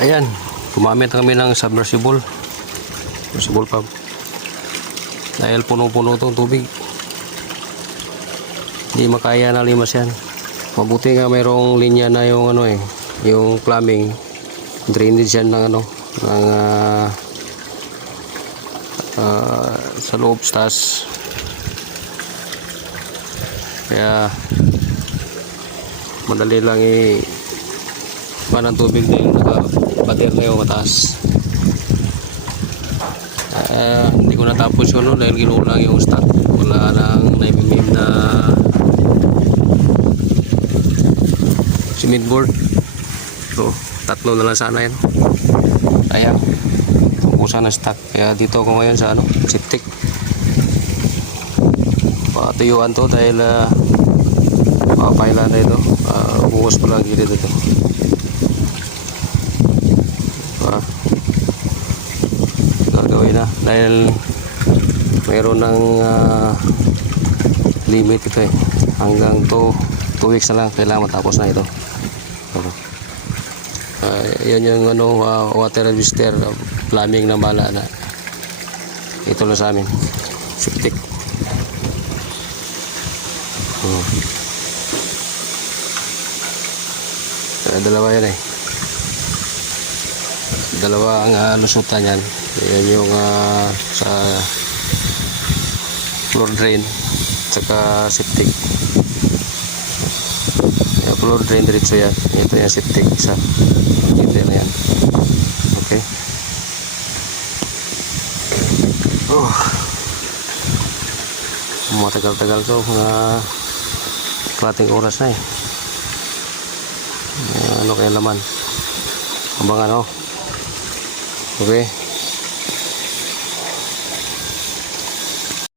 Ayan, gumamit kami ng submersible pump dahil puno-puno itong tubig, hindi makaya na limas yan. Mabuti nga mayroong linya na yung yung plumbing drainage yan ng sa loob stas, kaya madali lang ng tubig dahil naka-pader na yung mataas. Hindi ko natapos yun dahil ginulang yung stock, wala nang naimimim na cement board, so tatlo na lang sana yan. Ayan, ubusan na stock, kaya dito ako ngayon sa septic, patuyuan to dahil makapailan na ito. Bukas pa lang gilid ito. Gagawin na dahil mayroon ng limit ito hanggang 2 weeks na lang kailangan matapos na ito. Yan yung water resistor plumbing na bala na ito na sa amin septic. Dalawa yan dalawa ang lusutan yan. Yan yung sa floor drain saka septic. Yung floor drain diretso yan, ito yung septic isa, ito na yan. Okay, matagal-tagal to, mga kalating oras na kaya laman abangan. Okay.